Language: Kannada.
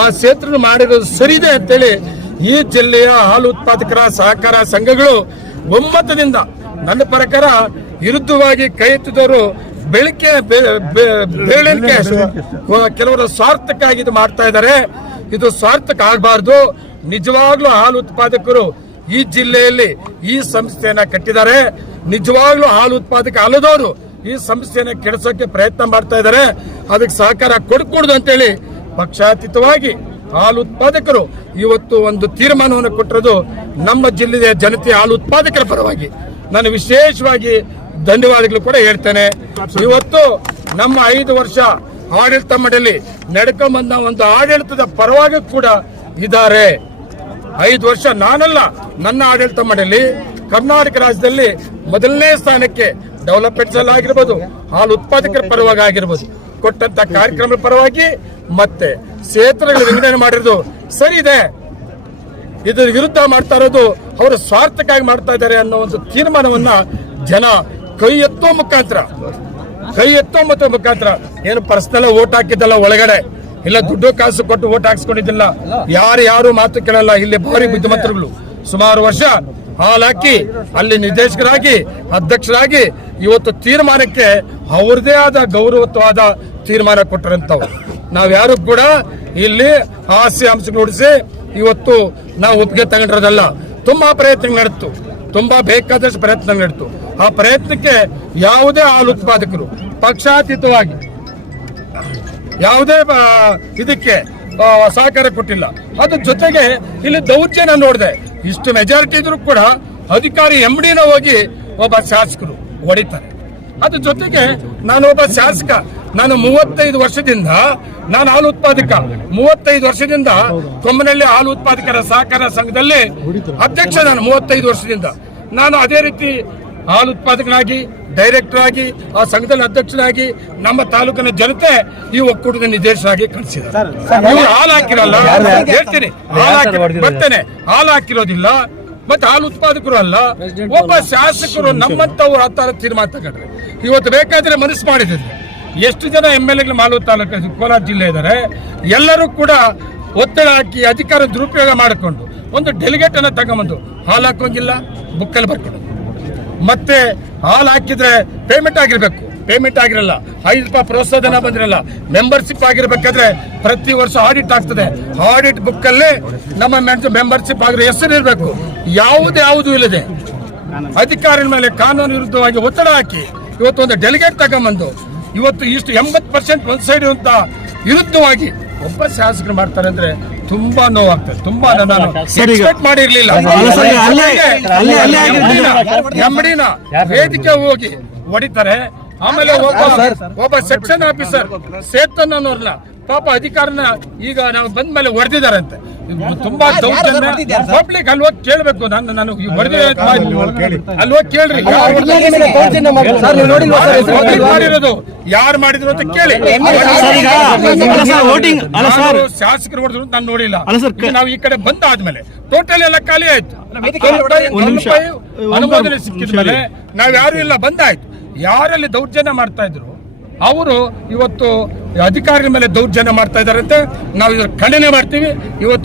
ಆ ಕ್ಷೇತ್ರ ಮಾಡಿರೋದು ಸರಿದೆ ಅಂತೇಳಿ ಈ ಜಿಲ್ಲೆಯ ಹಾಲು ಉತ್ಪಾದಕರ ಸಹಕಾರ ಸಂಘಗಳು ಒಮ್ಮತದಿಂದ ನನ್ನ ಪ್ರಕಾರ ವಿರುದ್ಧವಾಗಿ ಕೈ ಎತ್ತಿದವರು ಬೆಳಕೆ ಬೆಳಕೆ ಕೆಲವರು ಸ್ವಾರ್ಥಕ್ಕಾಗಿ ಇದು ಮಾಡ್ತಾ ಇದ್ದಾರೆ. ಇದು ಸ್ವಾರ್ಥಕ್ಕೆ ಆಗಬಾರ್ದು. ನಿಜವಾಗ್ಲೂ ಹಾಲು ಉತ್ಪಾದಕರು ಈ ಜಿಲ್ಲೆಯಲ್ಲಿ ಈ ಸಂಸ್ಥೆಯನ್ನ ಕಟ್ಟಿದ್ದಾರೆ. ನಿಜವಾಗ್ಲೂ ಹಾಲು ಉತ್ಪಾದಕ ಅಲ್ಲದವರು ಈ ಸಂಸ್ಥೆಯನ್ನ ಕೆಡಿಸೋಕೆ ಪ್ರಯತ್ನ ಮಾಡ್ತಾ ಇದ್ದಾರೆ. ಅದಕ್ಕೆ ಸಹಕಾರ ಕೊಡ್ಕೊಡುದು ಅಂತೇಳಿ ಪಕ್ಷಾತೀತವಾಗಿ ಹಾಲು ಉತ್ಪಾದಕರು ಇವತ್ತು ಒಂದು ತೀರ್ಮಾನವನ್ನು ಕೊಟ್ಟಿರೋದು ನಮ್ಮ ಜಿಲ್ಲೆಯ ಜನತೆ ಹಾಲು ಉತ್ಪಾದಕರ ಪರವಾಗಿ. ನಾನು ವಿಶೇಷವಾಗಿ ಧನ್ಯವಾದಗಳು ಕೂಡ ಹೇಳ್ತೇನೆ. ಇವತ್ತು ನಮ್ಮ ಐದು ವರ್ಷ ಆಡಳಿತ ಮಂಡಳಿ ನಡ್ಕೊಂಬಂದ ಒಂದು ಆಡಳಿತದ ಪರವಾಗಿ ಕೂಡ ಇದ್ದಾರೆ. ಐದು ವರ್ಷ ನಾನಲ್ಲ, ನನ್ನ ಆಡಳಿತ ಮಂಡಳಿ ಕರ್ನಾಟಕ ರಾಜ್ಯದಲ್ಲಿ ಮೊದಲನೇ ಸ್ಥಾನಕ್ಕೆ ಡೆವಲಪ್ಮೆಂಟ್ಸ್ ಆಗಿರ್ಬೋದು ಹಾಲು ಉತ್ಪಾದಕರ ಪರವಾಗಿ ಆಗಿರ್ಬೋದು. ಕೊಟ್ಟಂತ ಕಾರ್ಯಕ್ರಮದ ಪರವಾಗಿ ಮತ್ತೆ ಕ್ಷೇತ್ರಗಳ ವಿಂಗಡಣೆ ಮಾಡಿರೋದು ಸರಿ ಇದೆ. ಇದರ ವಿರುದ್ಧ ಮಾಡ್ತಾ ಇರೋದು ಅವರ ಸ್ವಾರ್ಥಕ್ಕಾಗಿ ಮಾಡ್ತಾ ಇದ್ದಾರೆ ಅನ್ನೋ ಒಂದು ತೀರ್ಮಾನವನ್ನ ಜನ ಕೈ ಎತ್ತೋ ಮುಖಾಂತರ, ಕೈ ಎತ್ತೋ ಮತ್ತು ಮುಖಾಂತರ ಏನು ಪರ್ಸನಲ್ ಓಟ್ ಹಾಕಿದ್ದಲ್ಲ ಒಳಗಡೆ. ಇಲ್ಲ ದುಡ್ಡು ಕಾಸು ಕೊಟ್ಟು ಓಟ್ ಹಾಕ್ಸ್ಕೊಂಡಿದ್ದಿಲ್ಲ. ಯಾರು ಯಾರು ಮಾತು ಕೇಳಲ್ಲ ಇಲ್ಲಿ ಭಾರಿ ಬುದ್ಧಿಮಂತರುಗಳು ಸುಮಾರು ವರ್ಷ ಹಾಲಾಕಿ, ಅಲ್ಲಿ ನಿರ್ದೇಶಕರಾಗಿ, ಅಧ್ಯಕ್ಷರಾಗಿ ಇವತ್ತು ತೀರ್ಮಾನಕ್ಕೆ ಅವ್ರದೇ ಆದ ಗೌರವತ್ವವಾದ ತೀರ್ಮಾನ ಕೊಟ್ಟರಂತವ್ರು ನಾವ್ಯಾರು ಕೂಡ ಇಲ್ಲಿ ಹಾಸ್ಯ ಅಂಶ ನುಡಿಸಿ ಇವತ್ತು ನಾವು ಒಪ್ಪಿಗೆ ತಗೊಂಡಿರೋದಲ್ಲ, ತುಂಬಾ ಪ್ರಯತ್ನ ನಡೆತು, ತುಂಬಾ ಬೇಕಾದಷ್ಟು ಪ್ರಯತ್ನ ನಡೆತು. ಆ ಪ್ರಯತ್ನಕ್ಕೆ ಯಾವುದೇ ಹಾಲು ಉತ್ಪಾದಕರು ಪಕ್ಷಾತೀತವಾಗಿ ಯಾವುದೇ ಇದಕ್ಕೆ ಸಹಕಾರ ಕೊಟ್ಟಿಲ್ಲ. ಅದ್ರ ಜೊತೆಗೆ ಇಲ್ಲಿ ದೌರ್ಜನ್ಯ ನೋಡಿದೆ, ಇಷ್ಟು ಮೆಜಾರಿಟಿ ಇದ್ರು ಕೂಡ ಅಧಿಕಾರಿ ಎಂಡಿನ ಹೋಗಿ ಒಬ್ಬ ಶಾಸಕರು ಹೊಡಿತಾರೆ. ಅದ್ರ ಜೊತೆಗೆ ನಾನು ಒಬ್ಬ ಶಾಸಕ ನಾನು ಮೂವತ್ತೈದು ವರ್ಷದಿಂದ ನಾನು ಹಾಲು ಉತ್ಪಾದಕ. ಮೂವತ್ತೈದು ವರ್ಷದಿಂದ ಕೊಮ್ಮನಹಳ್ಳಿ ಹಾಲು ಉತ್ಪಾದಕರ ಸಹಕಾರ ಸಂಘದಲ್ಲಿ ಅಧ್ಯಕ್ಷ ನಾನು ಮೂವತ್ತೈದು ವರ್ಷದಿಂದ. ನಾನು ಅದೇ ರೀತಿ ಹಾಲು ಉತ್ಪಾದಕನಾಗಿ ಡೈರೆಕ್ಟರ್ ಆಗಿ ಆ ಸಂಘದಲ್ಲಿ ಅಧ್ಯಕ್ಷನಾಗಿ ನಮ್ಮ ತಾಲೂಕಿನ ಜನತೆ ಈ ಒಕ್ಕೂಟದ ನಿರ್ದೇಶನಾಗಿ ಕಳಿಸಿದ್ದಾರೆ ಹಾಲು ಹಾಕಿರಲ್ಲ? ಹೇಳ್ತೀನಿ. ಹಾಲು ಹಾಕಿ ಬರ್ತೇನೆ. ಹಾಲು ಹಾಕಿರೋದಿಲ್ಲ. ಮತ್ತೆ ಹಾಲು ಉತ್ಪಾದಕರು ಅಲ್ಲ. ಒಬ್ಬ ಶಾಸಕರು ನಮ್ಮಂತವ್ರು ಆ ತರ ತೀರ್ಮಾನ ತಗೊಂಡ್ರೆ. ಇವತ್ತು ಬೇಕಾದ್ರೆ ಮನಸ್ಸು ಮಾಡಿದ್ರೆ ಎಷ್ಟು ಜನ ಎಂ ಎಲ್ ಎಗಳು ಮಾಲೂರು ತಾಲೂಕು ಕೋಲಾರ ಜಿಲ್ಲೆ ಇದ್ದಾರೆ, ಎಲ್ಲರೂ ಕೂಡ ಒತ್ತಡ ಹಾಕಿ ಅಧಿಕಾರ ದುರುಪಯೋಗ ಮಾಡಿಕೊಂಡು ಒಂದು ಡೆಲಿಗೇಟ್ ಅನ್ನ ತಗೊಂಬಂದು ಹಾಲು ಹಾಕೋಂಗಿಲ್ಲ, ಬುಕ್ಕಲ್ಲಿ ಬರ್ಕೊಂಡು ಮತ್ತೆ ಹಾಲು ಹಾಕಿದ್ರೆ ಪೇಮೆಂಟ್ ಆಗಿರ್ಬೇಕು. ಪೇಮೆಂಟ್ ಆಗಿರಲ್ಲ. ಐದು ರೂಪಾಯಿ ಪ್ರೋತ್ಸಾಹನ ಬಂದಿರಲ್ಲ. ಮೆಂಬರ್ಶಿಪ್ ಆಗಿರ್ಬೇಕಾದ್ರೆ ಪ್ರತಿ ವರ್ಷ ಆಡಿಟ್ ಆಗ್ತದೆ. ಆಡಿಟ್ ಬುಕ್ಕಲ್ಲಿ ನಮ್ಮ ಮೆಂಬರ್ಶಿಪ್ ಆಗಿರೋ ಹೆಸರು ಇರಬೇಕು. ಯಾವುದು ಯಾವುದು ಇಲ್ಲದೆ ಅಧಿಕಾರಿಗಳ ಮೇಲೆ ಕಾನೂನು ವಿರುದ್ಧವಾಗಿ ಒತ್ತಡ ಹಾಕಿ ಇವತ್ತು ಒಂದು ಡೆಲಿಗೇಟ್ ತಗೊಂಬಂದು ಇವತ್ತು ಇಷ್ಟು ಎಂಬತ್ತು ಪರ್ಸೆಂಟ್ ಒಂದ್ ಸೈಡ್ ಅಂತ ವಿರುದ್ಧವಾಗಿ ಒಬ್ಬ ಶಾಸಕರು ಮಾಡ್ತಾರೆ ಅಂದ್ರೆ ತುಂಬಾ ನೋವಾಗ್ತದೆ ತುಂಬಾ ನಾನು ಎಕ್ಸ್ಪೆಕ್ಟ್ ಮಾಡಿರ್ಲಿಲ್ಲ. ಎಂಬಡಿನ ವೇದಿಕೆ ಹೋಗಿ ಹೊಡಿತಾರೆ. ಆಮೇಲೆ ಒಬ್ಬ ಒಬ್ಬ ಸೆಕ್ಷನ್ ಆಫೀಸರ್ ಸೇತನ್ ಅನ್ನೋರ್ನ ಪಾಪ ಅಧಿಕಾರನ ಈಗ ನಾವು ಬಂದ ಮೇಲೆ ಹೊಡೆದಿದ್ದಾರಂತೆ. ತುಂಬಾ ದೌರ್ಜನ್ಯ. ಪಬ್ಲಿಕ್ ಅಲ್ಲಿ ಹೋಗಿ ಕೇಳ್ಬೇಕು. ನಾನು ನಾನು ಹೊಡೆದಿದೆ ಅಲ್ಲಿ ಹೋಗಿ ಕೇಳ್ರಿ. ಮಾಡಿರೋದು? ಯಾರು ಮಾಡಿದ್ರು ಅಂತ ಕೇಳಿ. ಸರ್, ಈಗ ಸರ್, voting- ಅಲ್ಲ ಸರ್. ಶಾಸಕರು ಹೊಡೆದ್ರು ನಾನು ನೋಡಿಲ್ಲ. ನಾವು ಈ ಕಡೆ ಬಂದಾದ್ಮೇಲೆ ಟೋಟಲ್ ಎಲ್ಲ ಖಾಲಿ ಆಯ್ತು. ಒಂದ್ ನಿಮಿಷ. ಅನುಮೋದನೆ ಸಿಕ್ಕಿದ ಮೇಲೆ ನಾವ್ ಯಾರು ಇಲ್ಲ ಬಂದಾಯ್ತು. ಯಾರಲ್ಲಿ ದೌರ್ಜನ್ಯ ಮಾಡ್ತಾ ಇದ್ರು? ಅವರು ಇವತ್ತು ಅಧಿಕಾರಿಗಳ ಮೇಲೆ ದೌರ್ಜನ್ಯ ಮಾಡ್ತಾ ಇದಾರಂತೆ ನಾವು ಇದ್ರ ಖಂಡನೆ ಮಾಡ್ತೀವಿ. ಇವತ್ತು